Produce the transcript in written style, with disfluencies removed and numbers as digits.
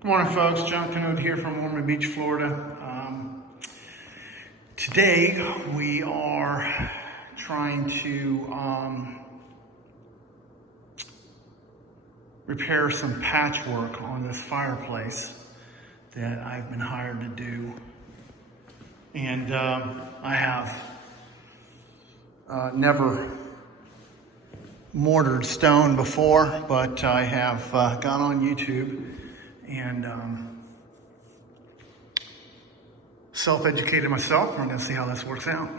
Good morning, folks. John Canode here from Ormond Beach, Florida. Today we are trying to repair some patchwork on this fireplace that I've been hired to do. And I have never mortared stone before, but I have gone on YouTube and self-educated myself. We're going to see how this works out.